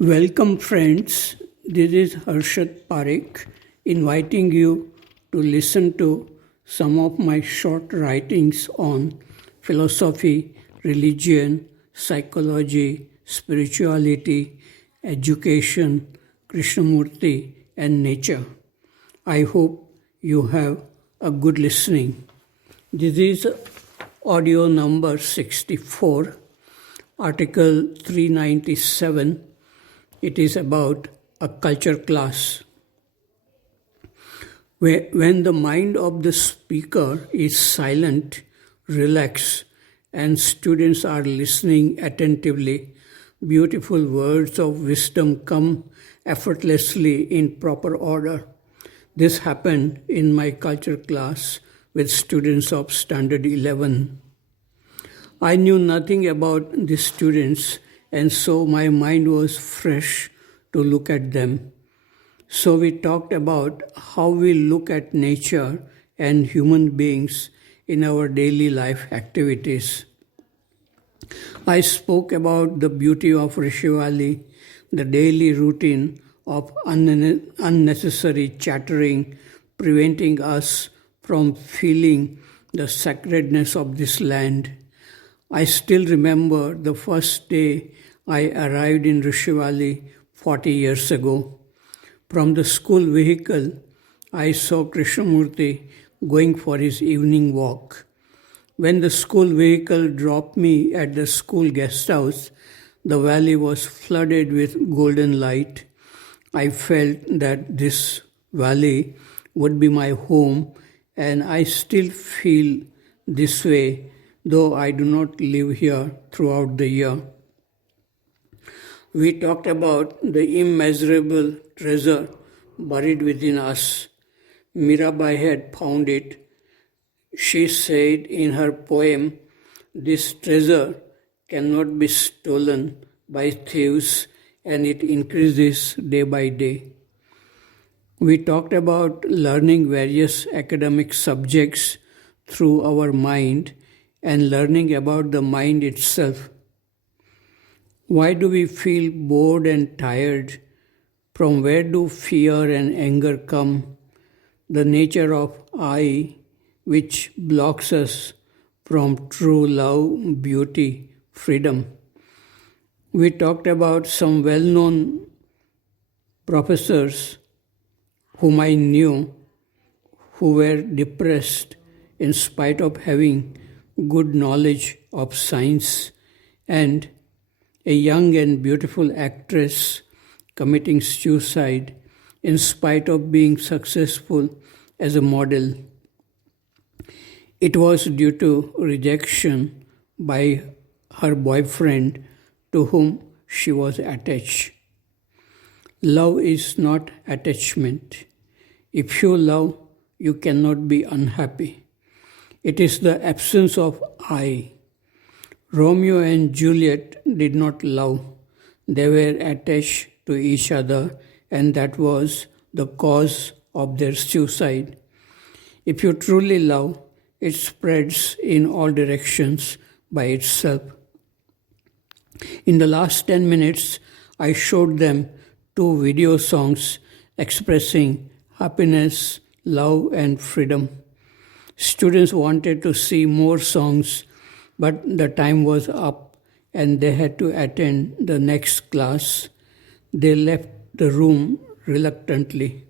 Welcome, friends. This is Harshad Parekh inviting you to listen to some of my short writings on philosophy, religion, psychology, spirituality, education, Krishnamurti, and nature. I hope you have a good listening. This is audio number 64, article 397. It is about a culture class. When the mind of the speaker is silent, relaxed, and students are listening attentively, beautiful words of wisdom come effortlessly in proper order. This happened in my culture class with students of Standard 11. I knew nothing about the students, and so my mind was fresh to look at them. So we talked about how we look at nature and human beings in our daily life activities. I spoke about the beauty of Rishivali, the daily routine of unnecessary chattering, preventing us from feeling the sacredness of this land. I still remember the first day I arrived in Rishivali 40 years ago. From the school vehicle, I saw Krishnamurti going for his evening walk. When the school vehicle dropped me at the school guest house, the valley was flooded with golden light. I felt that this valley would be my home, and I still feel this way, though I do not live here throughout the year. We talked about the immeasurable treasure buried within us. Mirabai had found it. She said in her poem, "This treasure cannot be stolen by thieves, and it increases day by day." We talked about learning various academic subjects through our mind and learning about the mind itself. Why do we feel bored and tired? From where do fear and anger come? The nature of I, which blocks us from true love, beauty, freedom. We talked about some well known professors whom I knew who were depressed in spite of having good knowledge of science, and a young and beautiful actress committing suicide in spite of being successful as a model. It was due to rejection by her boyfriend to whom she was attached. Love is not attachment. If you love, you cannot be unhappy. It is the absence of I. Romeo and Juliet did not love. They were attached to each other, and that was the cause of their suicide. If you truly love, it spreads in all directions by itself. In the last 10 minutes, I showed them 2 video songs expressing happiness, love, and freedom. Students wanted to see more songs, but the time was up and they had to attend the next class. They left the room reluctantly.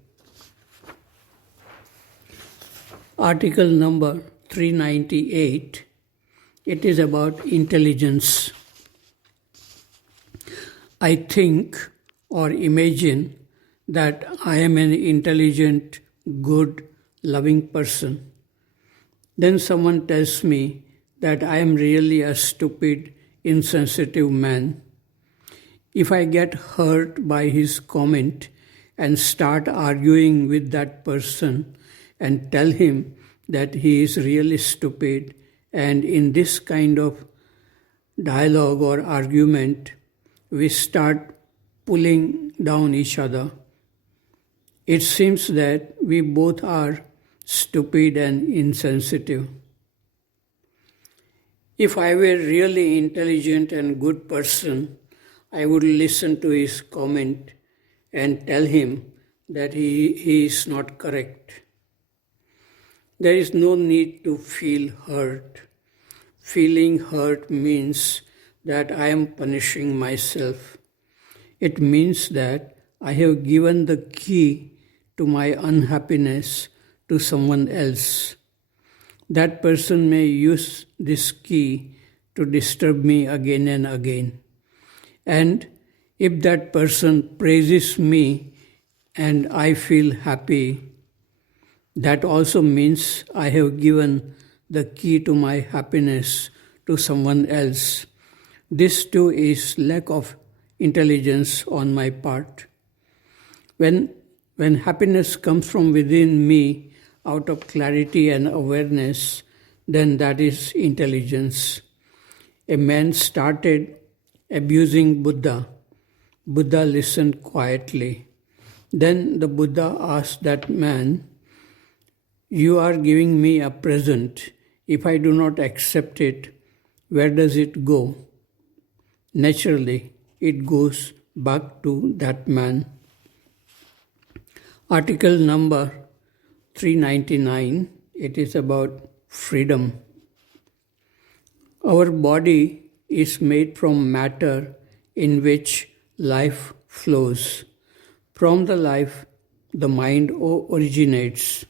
Article number 398. It is about intelligence. I think or imagine that I am an intelligent, good, loving person. Then someone tells me that I am really a stupid, insensitive man. If I get hurt by his comment and start arguing with that person and tell him that he is really stupid, and in this kind of dialogue or argument, we start pulling down each other, it seems that we both are stupid and insensitive. If I were really intelligent and good person, I would listen to his comment and tell him that he is not correct. There is no need to feel hurt. Feeling hurt means that I am punishing myself. It means that I have given the key to my unhappiness to someone else. That person may use this key to disturb me again and again. And if that person praises me and I feel happy, that also means I have given the key to my happiness to someone else. This too is lack of intelligence on my part. When happiness comes from within me out of clarity and awareness, then that is intelligence. A man started abusing Buddha. Buddha listened quietly. Then the Buddha asked that man, "You are giving me a present. If I do not accept it, where does it go?" Naturally, it goes back to that man. Article number 399, it is about freedom. Our body is made from matter in which life flows. From the life, the mind originates.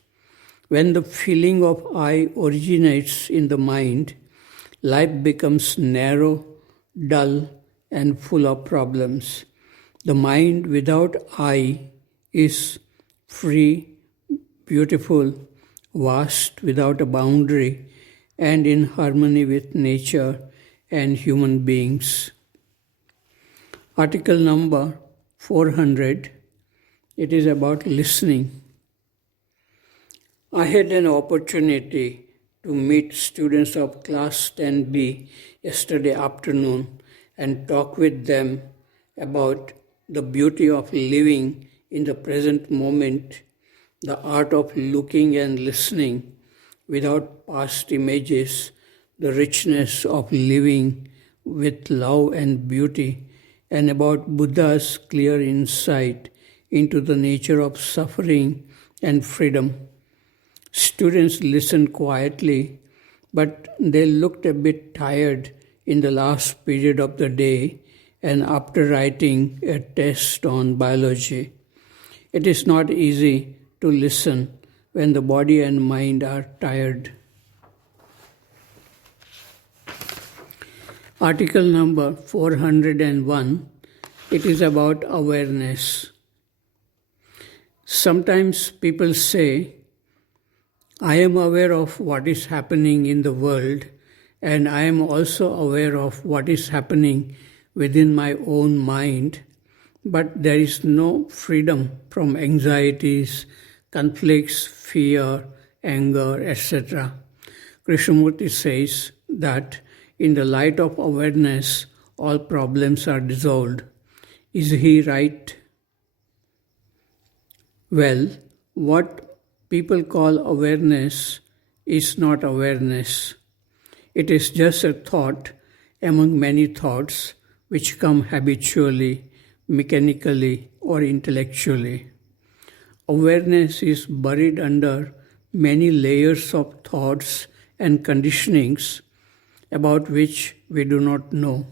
When the feeling of I originates in the mind, life becomes narrow, dull, and full of problems. The mind without I is free, beautiful, vast, without a boundary, and in harmony with nature and human beings. Article number 400, it is about listening. I had an opportunity to meet students of class 10B yesterday afternoon and talk with them about the beauty of living in the present moment, the art of looking and listening without past images, the richness of living with love and beauty, and about Buddha's clear insight into the nature of suffering and freedom. Students listened quietly, but they looked a bit tired in the last period of the day and after writing a test on biology. It is not easy to listen when the body and mind are tired. Article number 401, it is about awareness. Sometimes people say, I am aware of what is happening in the world, and I am also aware of what is happening within my own mind, but there is no freedom from anxieties, conflicts, fear, anger, etc. Krishnamurti says that in the light of awareness, all problems are dissolved. Is he right? Well, what people call awareness is not awareness. It is just a thought among many thoughts which come habitually, mechanically, or intellectually. Awareness is buried under many layers of thoughts and conditionings about which we do not know.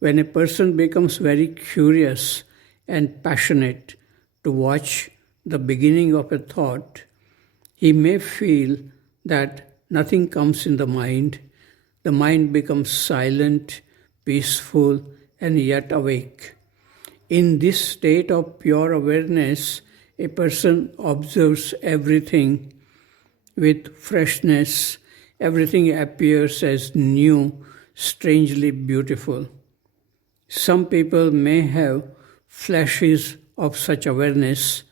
When a person becomes very curious and passionate to watch the beginning of a thought, he may feel that nothing comes in the mind. The mind becomes silent, peaceful, and yet awake. In this state of pure awareness, a person observes everything with freshness. Everything appears as new, strangely beautiful. Some people may have flashes of such awareness.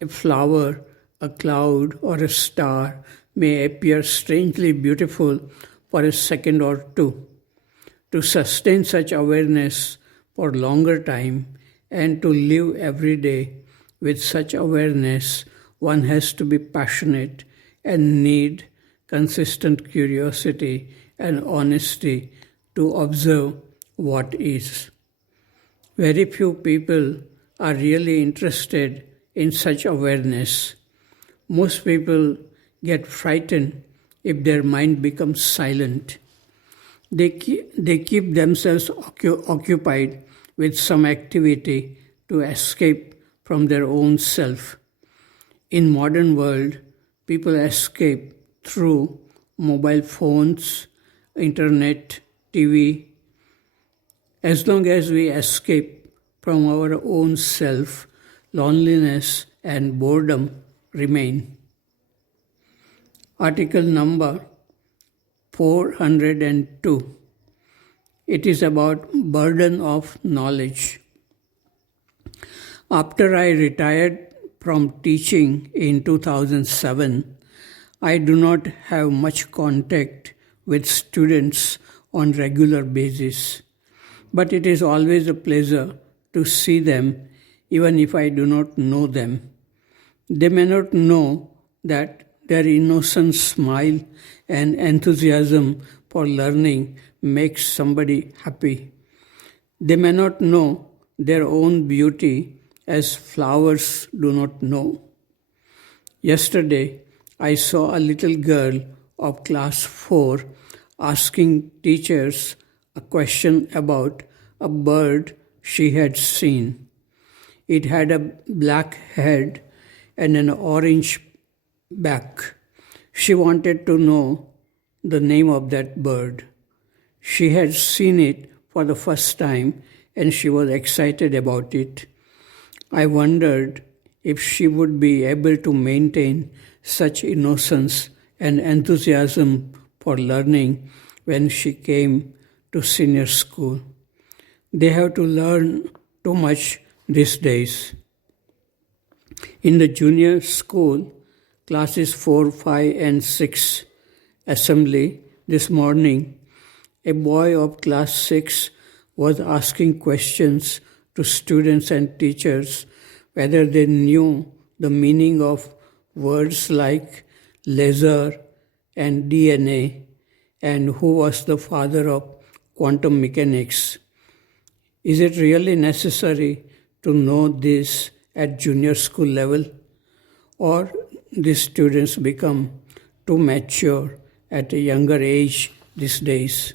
A flower, a cloud, or a star may appear strangely beautiful for a second or two. To sustain such awareness for longer time and to live every day with such awareness, one has to be passionate and need consistent curiosity and honesty to observe what is. Very few people are really interested in such awareness. Most people get frightened if their mind becomes silent. They keep themselves occupied with some activity to escape from their own self. In modern world, people escape through mobile phones, internet, TV. As long as we escape from our own self, loneliness and boredom remain. Article number 402. It is about burden of knowledge. After I retired from teaching in 2007, I do not have much contact with students on regular basis, but it is always a pleasure to see them even if I do not know them. They may not know that their innocent smile and enthusiasm for learning makes somebody happy. They may not know their own beauty as flowers do not know. Yesterday, I saw a little girl of class 4 asking teachers a question about a bird she had seen. It had a black head and an orange back. She wanted to know the name of that bird. She had seen it for the first time and she was excited about it. I wondered if she would be able to maintain such innocence and enthusiasm for learning when she came to senior school. They have to learn too much these days. In the junior school, classes 4, 5, and 6 assembly this morning, a boy of class 6 was asking questions to students and teachers whether they knew the meaning of words like laser and DNA and who was the father of quantum mechanics. Is it really necessary to know this at junior school level? Or these students become too mature at a younger age these days?